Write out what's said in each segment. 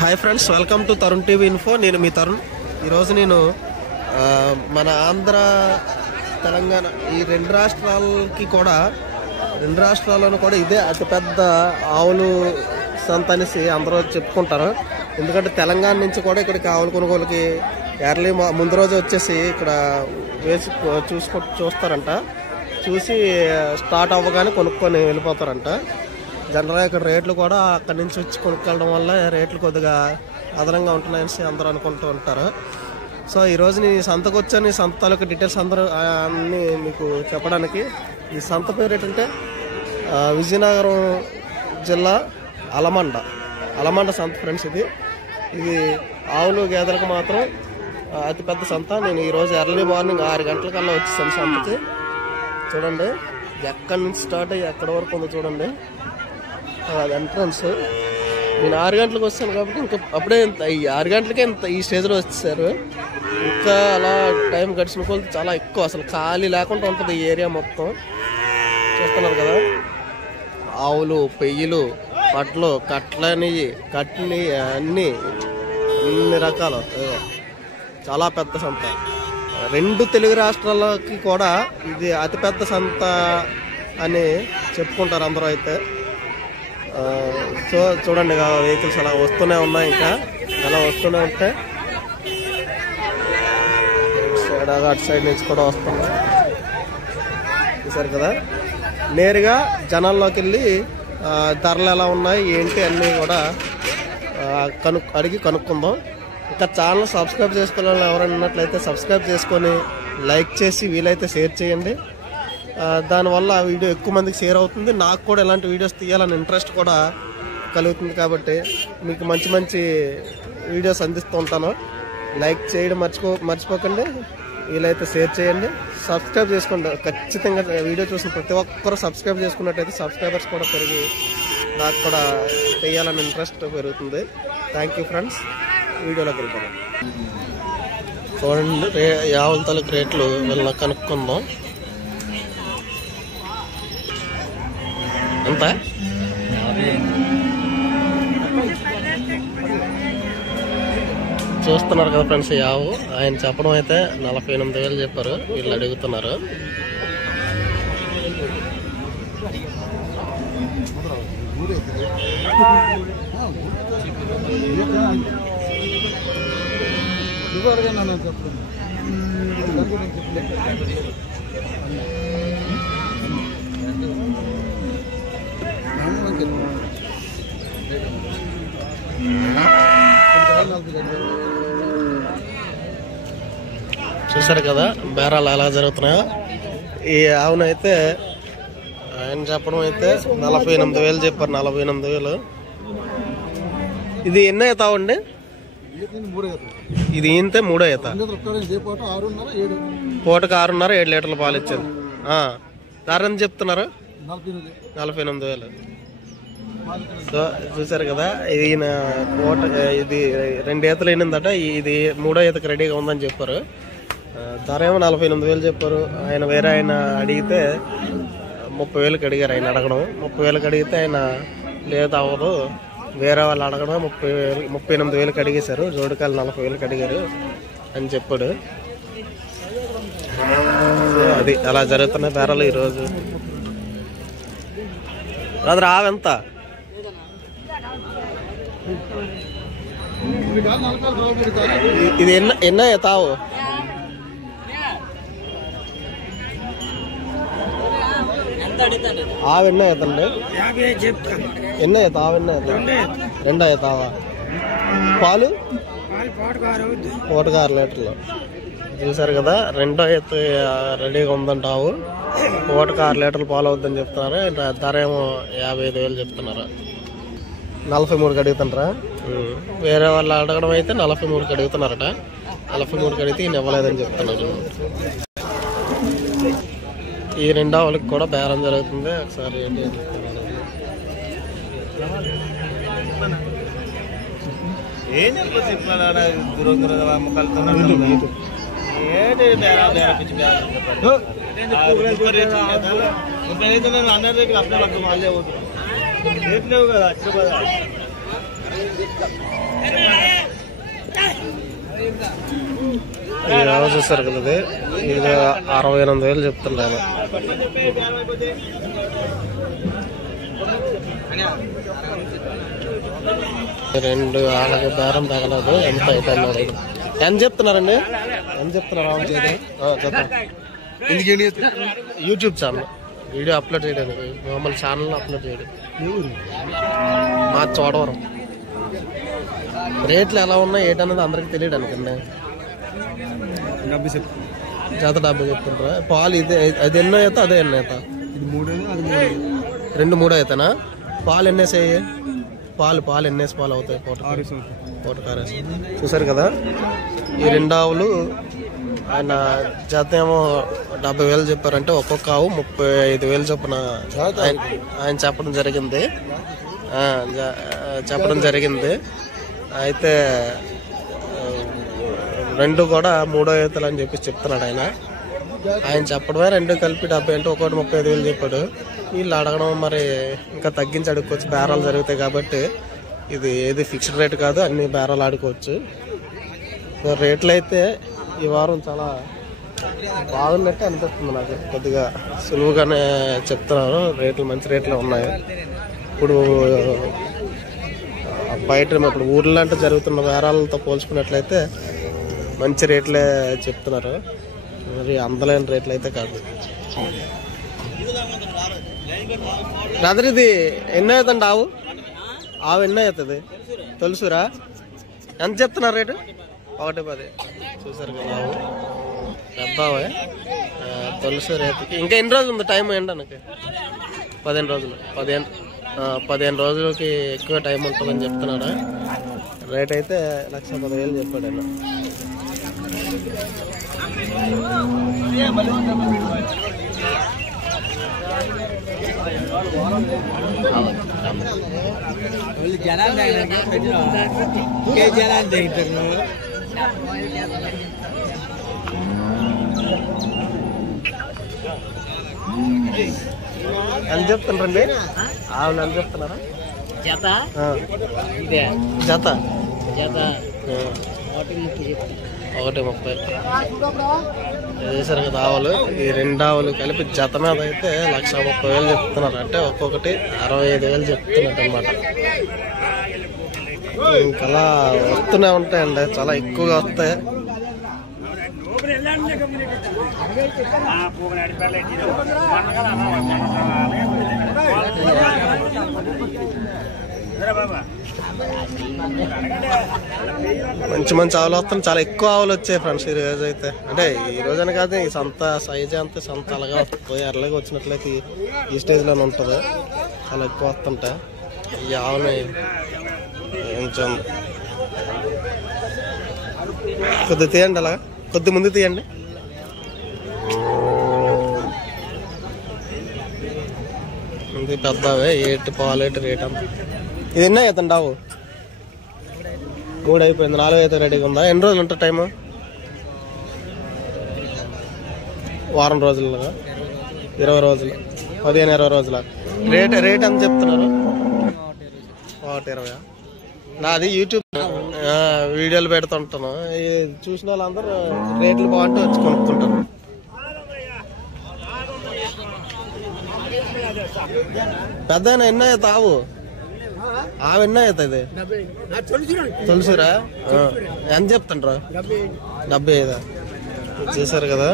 Hi friends, welcome to Tarun TV info. నేను మీ తరుణ్. ఈరోజు నేను మన ఆంధ్ర తెలంగాణ ఈ రెండు రాష్ట్రాల్లోనూ కూడా ఇదే అతిపెద్ద ఆవులు సంత అనేసి అందరూ చెప్పుకుంటారు. ఎందుకంటే తెలంగాణ నుంచి కూడా ఇక్కడికి ఆవుల కొనుగోలుకి ఎర్లీ ముందు రోజు వచ్చేసి ఇక్కడ వేసి చూస్తారంట. చూసి స్టార్ట్ అవ్వగానే కొనుక్కొని వెళ్ళిపోతారంట. జనరల్గా ఇక్కడ రేట్లు కూడా అక్కడి నుంచి వచ్చి కొనుక్కెళ్ళడం వల్ల రేట్లు కొద్దిగా అదనంగా ఉంటున్నాయని అందరూ అనుకుంటూ ఉంటారు. సో ఈరోజు నేను సంతకు వచ్చాను. ఈ సంత తాలూకా డీటెయిల్స్ అందరూ అన్నీ మీకు చెప్పడానికి. ఈ సంత పేరు ఏంటంటే విజయనగరం జిల్లా అలమండ సంత ఫ్రెండ్స్. ఇది ఆవులు గేదెలకు మాత్రం అతిపెద్ద సంత. నేను ఈరోజు ఎర్లీ మార్నింగ్ 6 గంటలకల్లా వచ్చేసాను సంతకి. చూడండి ఎక్కడి నుంచి స్టార్ట్ అయ్యి ఎక్కడి వరకు ఉందో చూడండి. అది ఎంట్రన్స్. నేను 6 గంటలకు వస్తాను కాబట్టి ఇంకా అప్పుడే ఈ 6 గంటలకే ఇంత ఈ స్టేజ్లో వచ్చేసారు. ఇంకా అలా టైం గడిచిన కొద్ది చాలా ఎక్కువ, అసలు ఖాళీ లేకుండా ఉంటుంది ఈ ఏరియా మొత్తం. చూస్తున్నారు కదా, ఆవులు, పెయ్యలు, పట్లు, కట్టిని అన్ని రకాలు. చాలా పెద్ద సంత. 2 తెలుగు రాష్ట్రాలకి కూడా ఇది అతిపెద్ద సంత అని చెప్పుకుంటారు అందరూ. అయితే చూడండి వెహికల్స్ అలా వస్తూనే ఉన్నాయి. ఇంకా అలా వస్తూనే ఉంటాయి. అటు సైడ్ నుంచి కూడా వస్తున్నాయి. చూసారు కదా, నేరుగా జనాల్లోకి వెళ్ళి ధరలు ఎలా ఉన్నాయి ఏంటి అన్నీ కూడా అడిగి కనుక్కుందాం. ఇంకా ఛానల్ సబ్స్క్రైబ్ చేసుకోవాలని ఎవరైనా ఉన్నట్లయితే సబ్స్క్రైబ్ చేసుకొని లైక్ చేసి వీలైతే షేర్ చేయండి. దానివల్ల ఆ వీడియో ఎక్కువ మందికి షేర్ అవుతుంది. నాకు కూడా ఇలాంటి వీడియోస్ తీయాలని ఇంట్రెస్ట్ కూడా కలుగుతుంది. కాబట్టి మీకు మంచి మంచి వీడియోస్ అందిస్తూ ఉంటాను. లైక్ చేయడం మర్చిపోకండి. వీలైతే షేర్ చేయండి, సబ్స్క్రైబ్ చేసుకోండి. ఖచ్చితంగా వీడియో చూసిన ప్రతి ఒక్కరూ సబ్స్క్రైబ్ చేసుకున్నట్టయితే సబ్స్క్రైబర్స్ కూడా పెరిగి నాకు కూడా చేయాలని ఇంట్రెస్ట్ పెరుగుతుంది. Thank you friends. వీడియోలోకి వెళ్తాను. చూడండి ఆవుల తాలూకు రేట్లు వీళ్ళ కనుక్కుందాం. ఎంత చూస్తున్నారు కదా ఫ్రెండ్స్. ఈ ఆవు ఆయన చెప్పడం అయితే 48,000 చెప్పారు. వీళ్ళు అడుగుతున్నారు. చూసారు కదా బేరాలు ఎలా జరుగుతున్నాయో. ఈ ఆవునైతే ఆయన చెప్పడం అయితే 48,000 చెప్పారు. 48,000. ఇది ఎన్నో అవుతావు అండి? ఇది ఈంతే 3 అవుతా. పూటకు 6.5 7 లీటర్ల పాలు ఇచ్చింది. ధర ఎంత చెప్తున్నారు? 48,000. సో చూసారు కదా, ఈయన ఇది 2 ఈతలు అయినందట. ఇది 3వ ఈతకు రెడీగా ఉందని చెప్పారు. ధర ఏమో 48,000 చెప్పారు. ఆయన వేరే ఆయన అడిగితే 30,000కి అడిగారు. ఆయన అడగడం 30,000కి అడిగితే ఆయన లేదు అవ్వదు, వేరే వాళ్ళు అడగడం 38,000కి అడిగేశారు. జోడికాయలు 40,000కి అడిగారు అని చెప్పాడు. అది అలా జరుగుతున్నాయి బేరాలు ఈరోజు. అది రావెంత? ఇది ఎన్న తావు? ఆవు ఎన్న అవుతండి? ఎన్న అవుతా? ఆవు ఎన్న అవుతా? 2 అవుతావా? పాలు పూటకు 6 లీటర్లు. చూసారు కదా, 2వ ఈత రెడీగా ఉందంట. ఆవు పూటకు 6 లీటర్లు పాలు అవుద్దని చెప్తున్నారు. ధర ఏమో 55,000 చెప్తున్నారు. 43కి అడుగుతుంటారా? వేరే వాళ్ళు అడగడం అయితే 43కి అడుగుతున్నారట. 43కి అడిగితే ఈయన ఇవ్వలేదని చెప్తున్నారు. ఈ 2 ఆవులకి కూడా బేరం జరుగుతుంది. ఒకసారి ఏంటి అన్నది ఆవు చూసారు కదా, ఇది 68,000 చెప్తున్నారు. రెండు వాళ్ళకి బేరం తగలదు. ఎంత అయితే ఎంత చెప్తున్నారండి? ఎంత చెప్తున్నారు ఆవు చేతి? యూట్యూబ్ ఛానల్ వీడియో అప్లోడ్ చేయడానికి, మామూలు ఛానల్ అప్లోడ్ చేయడం. మా చోడవరం రేట్లు ఎలా ఉన్నాయి ఏంటన్నది అందరికి తెలియడానికి అండి. జత 70 చెప్తుంటారా? పాలు ఇది అది ఎన్నో అవుతా అదే ఎన్నో అవుతా? రెండు 3 అవుతానా? పాలు ఎన్నేసాయి? పాలు ఎన్నేసి పాలు అవుతాయి? పూట కారేసి. చూసారు కదా, ఈ 2 ఆవులు ఆయన జత ఏమో 70,000 చెప్పారంటే ఒక్కొక్క ఆవు 35,000 చొప్పున ఆయన చెప్పడం జరిగింది. అయితే 2 కూడా 3వ ఈతలు అని చెప్పి చెప్తున్నాడు ఆయన చెప్పడమే. 2 కలిపి 70 అంటే ఒకటి 35,000 చెప్పాడు. వీళ్ళు అడగడం మరి ఇంకా తగ్గించి అడుక్కోవచ్చు, బేరాలు జరుగుతాయి కాబట్టి. ఇది ఏది ఫిక్స్డ్ రేట్ కాదు, అన్ని బేరాలు ఆడుకోవచ్చు. రేట్లు అయితే ఈ వారం చాలా బాగున్నట్టే అనిపిస్తుంది నాకు. కొద్దిగా సులువుగానే చెప్తున్నారు, రేట్లు మంచి రేట్లు ఉన్నాయి. ఇప్పుడు బయట ఇప్పుడు ఊర్లో అంటే జరుగుతున్న బేరాలతో పోల్చుకున్నట్లయితే మంచి రేట్లే చెప్తున్నారు, మరి అందలేని రేట్లు అయితే కాదు. బ్రదర్ ఇది ఎన్నో అవుతుంది ఆవు ఎన్నో అవుతుంది తెలుసురా? ఎంత చెప్తున్నారు రేటు? 1.10. చూసారు కదా, ఆవు పెద్ద ఆవే తెలుసు రేటుకి. ఇంకా ఎన్ని రోజులు ఉంది టైం ఏంటనకి? 15 రోజులు. 15 రోజులకి ఎక్కువ టైం ఉంటుందని చెప్తున్నాడు. రేట్ అయితే 1,10,000 చెప్పాడు ఆయన. ఎంత చెప్తున్నారండి ఆవులు? ఎంత చెప్తున్నారా జత? జత 1.30. చేశారు కదా ఆవులు. ఈ 2 ఆవులు కలిపి జత మీద అయితే 1,30,000 చెప్తున్నారు. అంటే ఒక్కొక్కటి 65,000 చెప్తున్నట్టు అనమాట. ఇంకలా వస్తూనే ఉంటాయండి, చాలా ఎక్కువగా వస్తాయి. మంచి మంచి ఆవులు వస్తాయి, చాలా ఎక్కువ ఆవులు వచ్చాయి ఫ్రెండ్స్ ఈ రోజు అయితే. అంటే ఈ రోజున కాదు, ఈ సంత సైజ్ అంతే సంత అలాగా వస్తుంది. ఎర్రగా వచ్చినట్లయితే ఈ స్టేజ్లోనే ఉంటుంది, చాలా ఎక్కువ వస్తుంటాయి ఈ ఆవుని. కొంచెం కొద్దిగా తీయండి, అలాగా కొద్ది ముందు తీయండి. ఇది పెద్దవే, 8 పాలు రేట్ అంత. ఇది ఎన్నో అవుతుంది ఆవు? 3 అయిపోయింది, 4 అయితే రెడీగా ఉందా? ఎన్ని రోజులు ఉంటుంది టైము? వారం రోజులుగా? 20 రోజులు, 15-20 రోజుల. రేట్ ఎంత చెప్తున్నారు? 1.20. నాది యూట్యూబ్ వీడియోలు పెడుతుంటాను, చూసిన వాళ్ళందరూ రేట్లు బాగుంటే వచ్చి కొనుక్కుంటారు. పెద్ద ఎన్నో అవుతా ఆవు? ఆవు ఎన్నో అవుతుంది తెలుసురా? ఎంత చెప్తుండ్రా? 75. చేశారు కదా,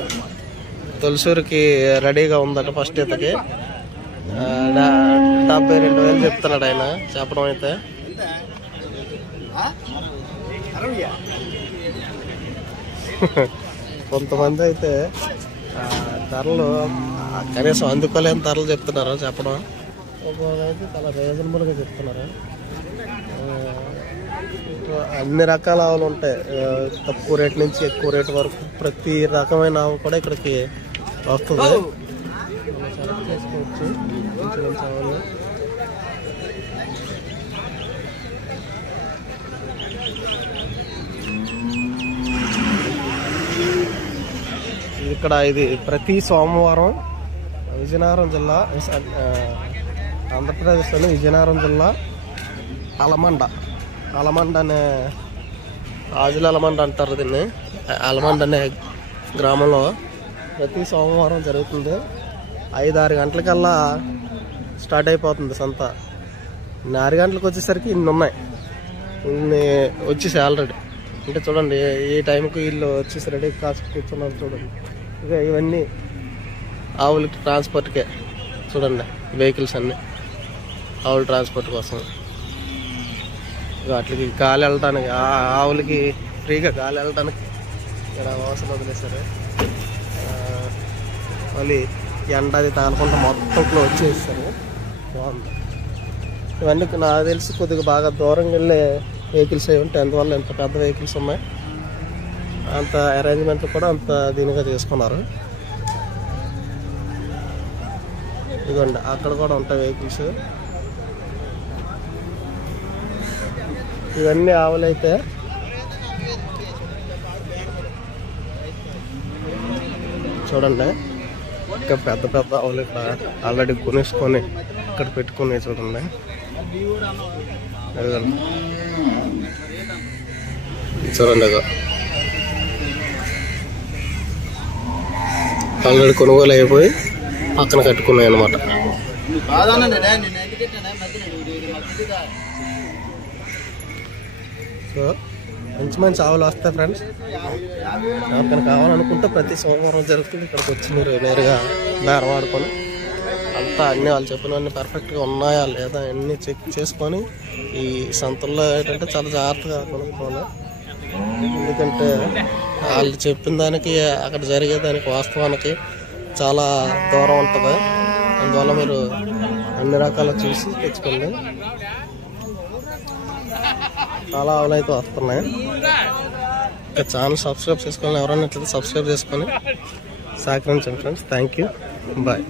తొలిసూరుకి రెడీగా ఉందట ఫస్ట్ ఈతకి. 72,000 చెప్తున్నాడు ఆయన చెప్పడం అయితే. కొంతమంది అయితే ధరలు కనీసం అందుకోలేని ధరలు చెప్తున్నారు చెప్పడం. ఒక్కొక్కైతే చాలా రీజనబుల్గా చెప్తున్నారు. అన్ని రకాల ఆవులు ఉంటాయి, తక్కువ రేట్ నుంచి ఎక్కువ రేట్ వరకు ప్రతి రకమైన ఆవు కూడా ఇక్కడికి వస్తుంది. సెలెక్ట్ చేసుకోవచ్చు మంచి మంచి ఆవులు. ఇక్కడ ఇది ప్రతి సోమవారం విజయనగరం జిల్లా, ఆంధ్రప్రదేశ్లోని విజయనగరం జిల్లా అలమండ అనే ఆజుల అలమండ అంటారు దీన్ని. అలమండ అనే గ్రామంలో ప్రతి సోమవారం జరుగుతుంది. 5-6 గంటలకల్లా స్టార్ట్ అయిపోతుంది సంత. 6 గంటలకు వచ్చేసరికి ఇన్ని ఉన్నాయి, ఇన్ని వచ్చేసి ఆల్రెడీ. అంటే చూడండి ఈ టైంకి వీళ్ళు వచ్చేసి రెడీ కాసి కూర్చున్నారు చూడండి. ఇక ఇవన్నీ ఆవులకి ట్రాన్స్పోర్ట్కే చూడండి, వెహికల్స్ అన్నీ ఆవుల ట్రాన్స్పోర్ట్ కోసం. ఇక వాటికి గాలి వెళ్ళటానికి, ఆవులకి ఫ్రీగా గాలి వెళ్ళటానికి ఇక్కడ వాసన వదిలేశారు. మళ్ళీ ఎండ అది తాగకుండా మొత్తం క్లోజ్ చేస్తారు. బాగుంది. ఇవన్నీ నాకు తెలిసి కొద్దిగా బాగా దూరంగా వెళ్ళే వెహికల్స్ అవి ఉంటాయి, అందువల్ల ఎంత పెద్ద వెహికల్స్ ఉన్నాయి. అంత అరేంజ్మెంట్ కూడా అంత దీనిగా చేసుకున్నారు. ఇదిగోండి అక్కడ కూడా ఉంటాయి వెహికల్స్. ఇవన్నీ ఆవులైతే చూడండి, ఇంకా పెద్ద పెద్ద ఆవులు ఇక్కడ ఆల్రెడీ కొనేసుకొని ఇక్కడ పెట్టుకుని చూడండి. చూడండి ఆల్రెడీ కొనుగోలు అయిపోయి పక్కన కట్టుకున్నాయి అన్నమాట. సో మంచి మంచి ఆవులు వస్తాయి ఫ్రెండ్స్. ఎవరికైనా కావాలనుకుంటే ప్రతి సోమవారం జరుగుతుంది. ఇక్కడికి వచ్చి మీరు నేరుగా బేరం ఆడుకొని అంతా అన్నీ వాళ్ళు చెప్పినవన్నీ పర్ఫెక్ట్గా ఉన్నాయా లేదా అన్నీ చెక్ చేసుకొని ఈ సంతల్లో ఏంటంటే చాలా జాగ్రత్తగా కొనుక్కోవాలి. ఎందుకంటే వాళ్ళు చెప్పిన దానికి అక్కడ జరిగేదానికి వాస్తవానికి చాలా దూరం ఉంటుంది. అందువల్ల మీరు అన్ని రకాల చూసి తెచ్చుకోండి. చాలా ఆవులు అయితే వస్తున్నాయి. ఇంకా ఛానల్ సబ్స్క్రైబ్ చేసుకోవాలి, ఎవరైనా సబ్స్క్రైబ్ చేసుకొని సహకరించండి ఫ్రెండ్స్. Thank you, bye.